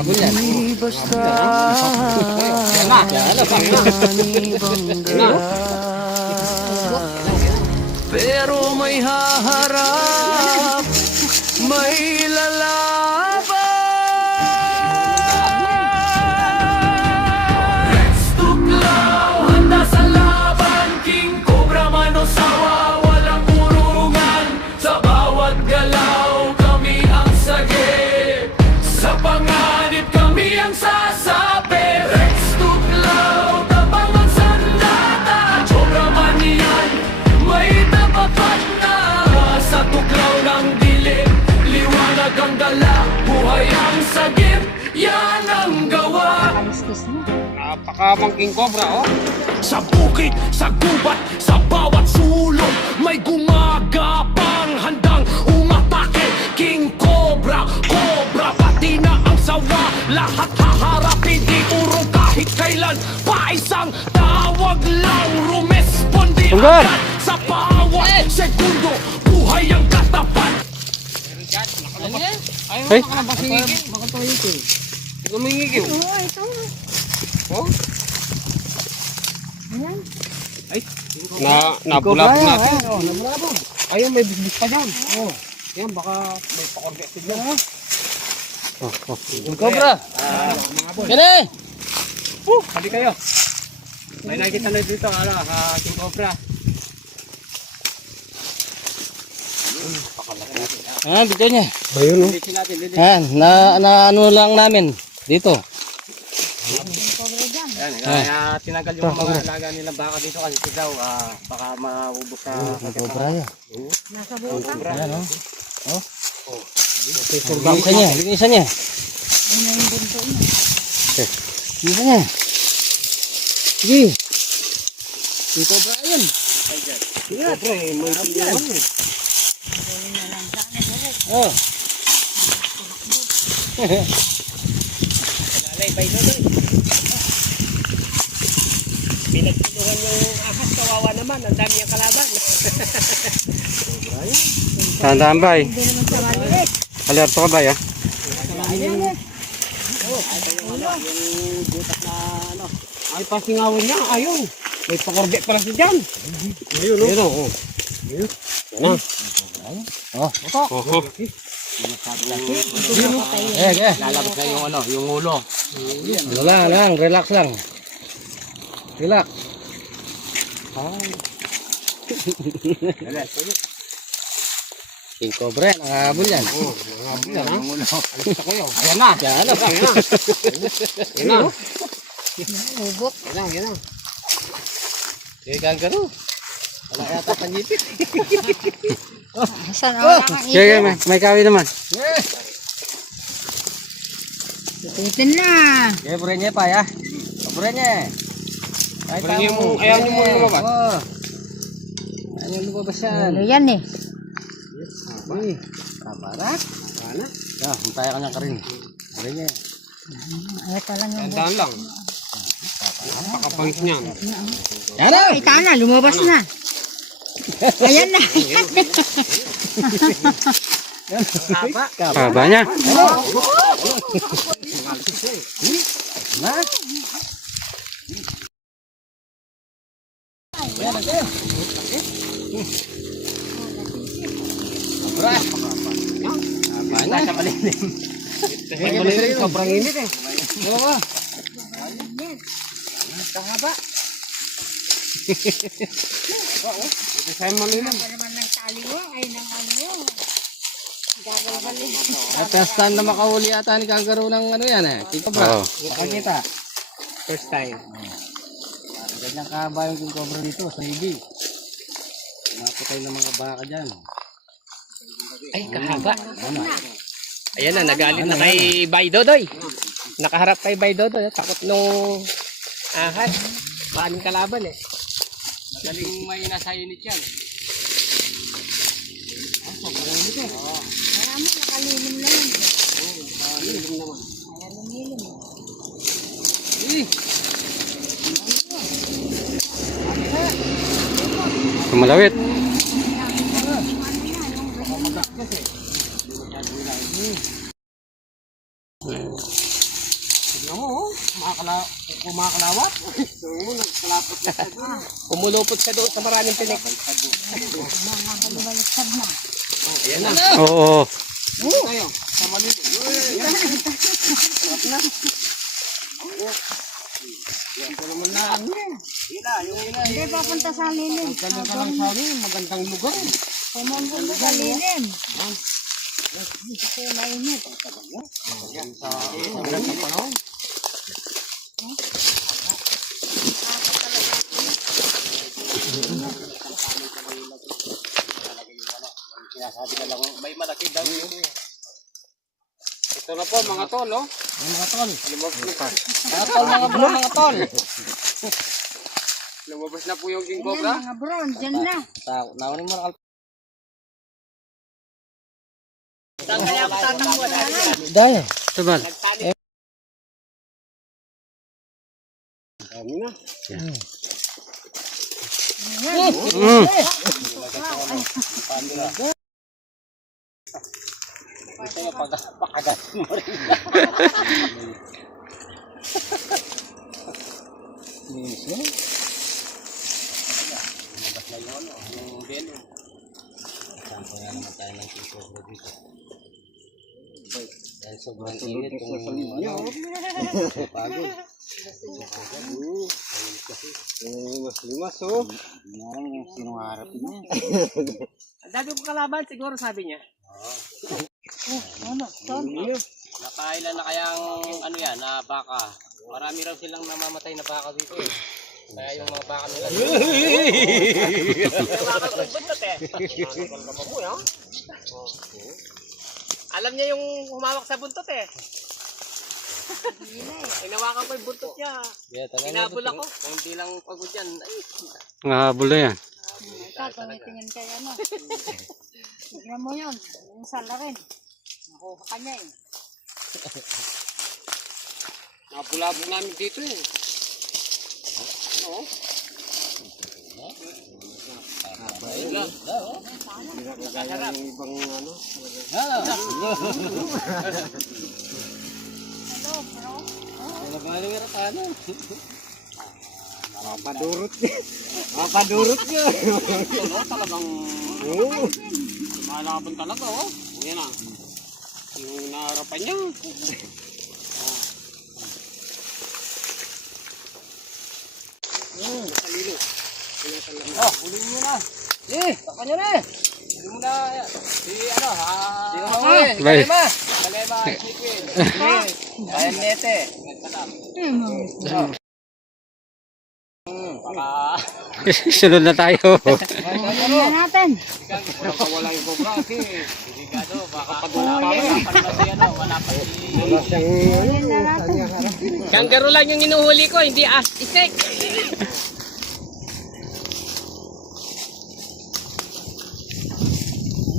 Habol yan. Basta pero may haharap, may lalaban. Rex Tuklaw, handa sa laban. King Cobra, Manosawa, walang urungan. Sa bawat galaw, kami ang sagip. Sa panganib, kami ang sasabi. Rex Tuklaw, tabang ang sandata. Cobra man yan, may tapakan na. Sa tuklaw ng dilim, liwanag ang dala. Buhay ang sagip, yan ang gawa. Napakamang King Cobra, oh. Sa bukid, sa gubat, sa bawat sulong, may gumagapang handang umatake. King Cobra, Cobra, pati na ang sawa. Lahat haharapin, di urong kahit kailan. Paisang tawag lang, rumespondi agad. Sa bawat segundo, buhay ang katapat. Ano yan? Ayaw Ay. mo baka singigil. Baka tumingigil. Hindi ko mingigil. Oo, ito. Oh? Ayan. Ay. Nabulabog natin. Oh, nabulabog. Ayun, may bisbis pa dyan. Oh. Yan, baka may pakorbe sila. King Cobra. Kene! Hali kayo. May nakikita na dito, King Cobra. Ah, bito niya. Ayun, oh. Lilisin natin, lilisin. Yan, na ano lang namin dito. Yan, kaya tinagal yung mga alaga nilang baka dito kasi ito daw, baka maubos sa Cobra yan. Nasa buo ka. Ayan, oh. Oh. Linisan niya, linisan niya. Ayun na yung bunto niya. Linisan niya. Sige. King Cobra yan. Cobra, may yan. Gawin na lang sana direct. Oh. Lalay, bay doon. Pinagtulungan yung ahas, kawawa naman. Ang dami yung kalaban. Tandaan ba eh? Hindi naman sa maliit. Alerto ka ba ya? Ayan. Yung butas na ano. Ay, pasingawin niya. Ayun. May pakorbe pala siya dyan. Ayun, no? Ayun, oh. Ayun. Yan na. Oh. Oho. Eh. Lalabas na yung ano, yung ulo. Ano lang, relax lang. Relax. King Cobra yan, nakahabol yan. Oh, nangahabol yan, ha? Alista ko yun. Ayan na. Yan, ano? Ayan na. Ayan na. Ubok. Ayan na, ayan na. Kaya gagano. Wala yata panyipit. Saan ako Kaya nakakita? may kawi naman. Ipitin na. Kaya bure niya pa ya. Bure niya. Ayaw niyo muna lumabas. Oo. Ayaw niyo lumabas yan. Ano yan eh? Uy, kabarak. Sana. Ya, huntaya ka niyang karin. Bure niya. Ito lang yung Tandaan lang. Napakapangis niyan. Yan na. Ay, na, lumabas na. Ayan na. Haba. Kaba niya. Na. Yan na kayo. Bra. Kaba niya. Sa palilim. Sobrang init eh. Oo. Kahaba. Ito sa'yo malilim. Ano naman ng tali mo? Ay, ng ano mo. Gagalgalin. First time na makahuli ata ni Kangaroo ng ano yan eh. King Cobra. Makakita. First time. Ganyan kahaba yung King Cobra dito sa Libi. Napatay ng mga baka dyan. Ay, kahaba. Ayan na, nagalit na kay Bay Dodoy. Nakaharap kay Bay Dodoy. Takot nung ahas. Paning kalaban eh. Magaling may nasa unit yan. Kaya mo, nakalilim na lang. Lilim naman. Kaya lumilim. Malawit. Tignan mo, kumakalawat. Oo, nagkalapot na siya doon. Kumulupot siya doon sa maraming tinik. Mga balibaliktad na. Ayan na. Oo. Tayo, sa malito. Yan ko naman na ano eh. Hindi papunta sa lilim. Galing ka lang sa amin, magandang lugar. Pumunta sa lilim. Kasi mainit. Sa panahon. Sinasabi ka lang, may malaki daw yun. Ito na po mga tol, oh. Mga tol. Mga tol, mga tol. Lumabas na po yung king Ayan, cobra. mga bron, dyan na. Takot na ako ni Mark. Saan kaya ako tatakbo? Daya. Saban. Dami na. Ayan. Ito yung pagkakas mo rin. Minis yun. Lumabas na yun, yung belo. Saan po nga naman tayo ng king cobra dito. Dahil sobrang init yung pagod. Limas, oh. Sinong harapin niya? Ang dami ko kalaban siguro sabi niya. Nakailan na kayang ano yan, na baka. Marami raw silang namamatay na baka dito eh. Kaya yung mga baka nila. Alam niya yung humawak sa buntot eh. Inawakan ko yung buntot niya. Hinabol ako. Kung hindi lang pagod yan, ay. Ngahabol na yan. Ikaw, tumitingin kayo, ano. Tignan mo yun. Yung sala rin. Nakuha ka niya eh. Napulabog namin dito eh. Ano? Ayun lang. Kagaya yung ibang ano. Hello, bro. Nagaling nga ano. Mapadurot niya. Mapadurot niya. Ito talagang. Oo. Lumalaban talaga oh. Yan na. Yung naharapan niya. Salilo. Oh, huling mo na. Taka nyo na eh. Huling mo na. Si ano ha? Bye. Kalema, Chiquin. Ayam nete. Sunod na tayo. Tingnan natin. Wala yung cobra kasi. Delikado. Baka padula. Wala pa si... Tingnan na natin. Kangaroo lang yung inuhuli ko, hindi isek.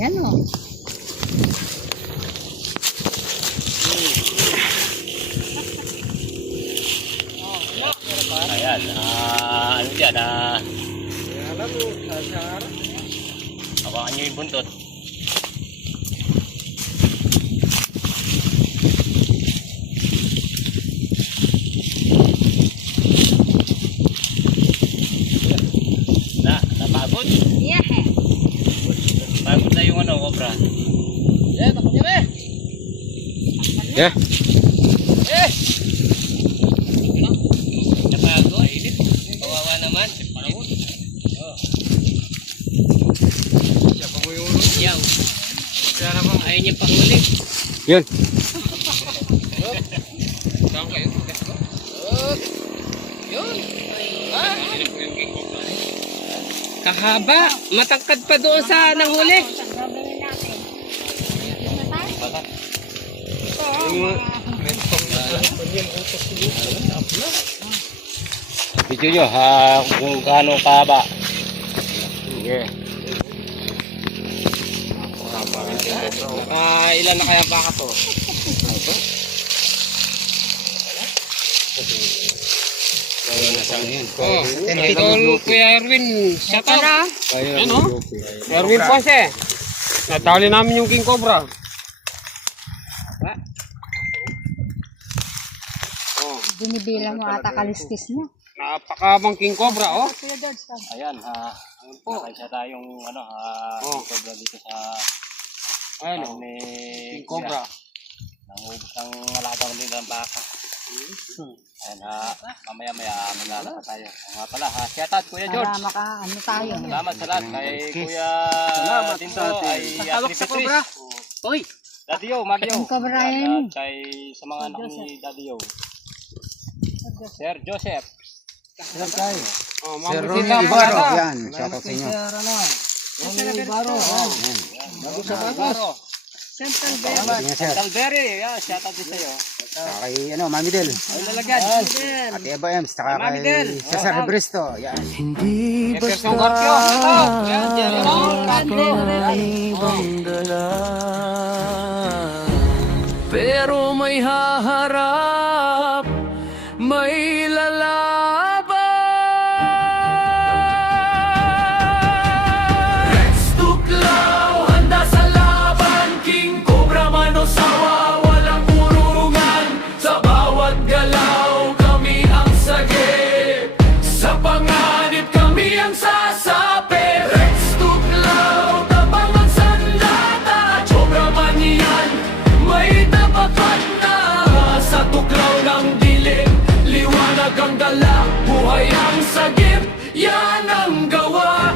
Yan o. Ayan, ano dyan, Alam mo, sa harap. hawakan nyo yung buntot. Napagod? Yeah. Pagod na yung ano, cobra. Taka nyo na eh. Yeah. Napagod. Kawawa naman. Siya pa mo yung ulo. Yaw. Ayaw niya panghuli. Yun. Saan kayo? Let's go. Yun. Kahaba. Matangkad pa doon sa nanghuli. Gagawin natin. Ito na tayo. Video nyo ha, kung gaano kahaba. Yeah. Ilan na kaya baka to? Oh, Idol Kuya Erwin, shout out. Ano? Erwin Ponce. Natali namin yung King Cobra. Oh, Binibilang mo ata kaliskis niya. napakabang king cobra, oh. Kuya George, tama. Ayan, po. nakaisa tayong cobra dito sa Ayan, oh. ni King cobra. Nangubos ng alagang nila ng baka. Ayan, mamaya-maya manala tayo. Nga pala, shout out Kuya George. Para ano tayo. Salamat sa lahat kay Kuya Salamat Dindo sa atin. ay Tawag sa cobra. Uy, Daddy Yo, Mario. Ang cobra yan. At kay sa mga anak ni Daddy Yo. Sir Joseph. Oh, Sir Ma'am Ronnie Rosita Ibarro. Parada. Yan. Shoutout sa inyo. Baro. Central Shoutout niya, sir. Calvary, yeah, shout out din sa'yo. Saka kay Mami Del. Ay, lalagyan. At Eva Ems. Saka Mami kay Del. Cesar Bristo. Yan. Jefferson Garpio. Yan, Pero may haharap, may lalaban. Rex Tuklaw, handa sa laban. King Cobra Manosawa, walang urungan. Sa bawat galaw, kami ang sagip. Sa panganib, kami ang sasapit. Rex Tuklaw, tabang ang sandata. Cobra man yan, may tapakan na. Sa tuklaw ng dilim, liwanag ang dala. Buhay ang sagip, yan ang gawa.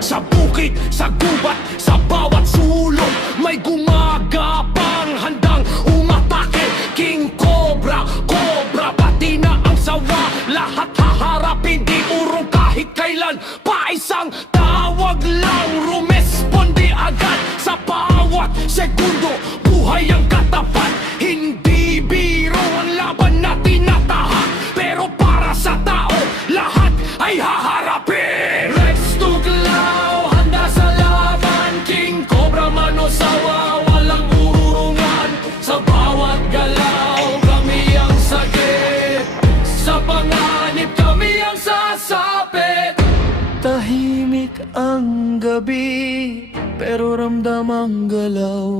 Sa bukid, sa gubat, sa bawat sulok, may gumagapang handang umatake. King Cobra, Cobra, pati na ang sawa. Lahat haharapin, di urong kahit kailan. Paisang tawag lang, rumesponde agad. Sa bawat segundo, buhay ang katapat. Hindi biro ang laban na tinatahak, pero para sa tao, lahat ay haharapin. Rex Tuklaw, handa sa laban. King Cobra Manosawa, walang urungan. Sa bawat galaw, kami ang sagip. Sa panganib, kami ang sasapit. Tahimik ang gabi, pero ramdam ang galaw.